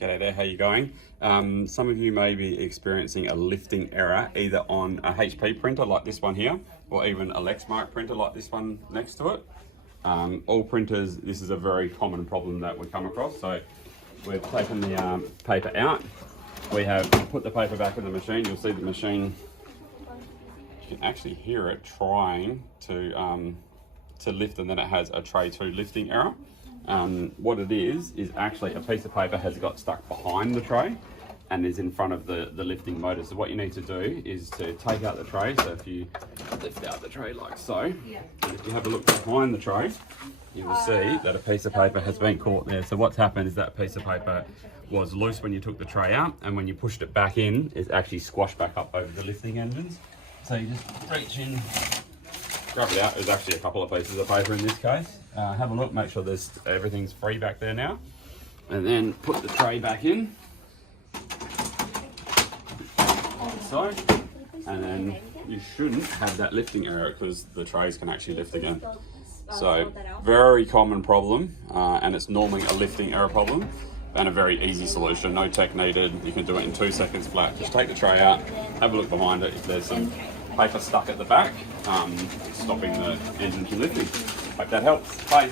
G'day there, how you going? Some of you may be experiencing a lifting error either on a HP printer like this one here, or even a Lexmark printer like this one next to it. All printers, this is a very common problem that we come across. So we've taken the paper out, we have put the paper back in the machine. You'll see the machine, you can actually hear it trying to lift, and then it has a tray 2 lifting error. What it is actually a piece of paper has got stuck behind the tray and is in front of the lifting motor. So what you need to do is to take out the tray. So if you lift out the tray like so, and if you have a look behind the tray, you will see that a piece of paper has been caught there. So what's happened is that piece of paper was loose when you took the tray out, and when you pushed it back in, it's actually squashed back up over the lifting engines. So you just reach in, grab it out. There's actually a couple of pieces of paper in this case. Have a look, make sure everything's free back there now. And then put the tray back in. Like so. And then you shouldn't have that lifting error because the trays can actually lift again. So, very common problem, and it's normally a lifting error problem, and a very easy solution. No tech needed. You can do it in 2 seconds flat. Just take the tray out, have a look behind it. If there's some paper stuck at the back, stopping the engine from lifting. Hope that helps. Bye.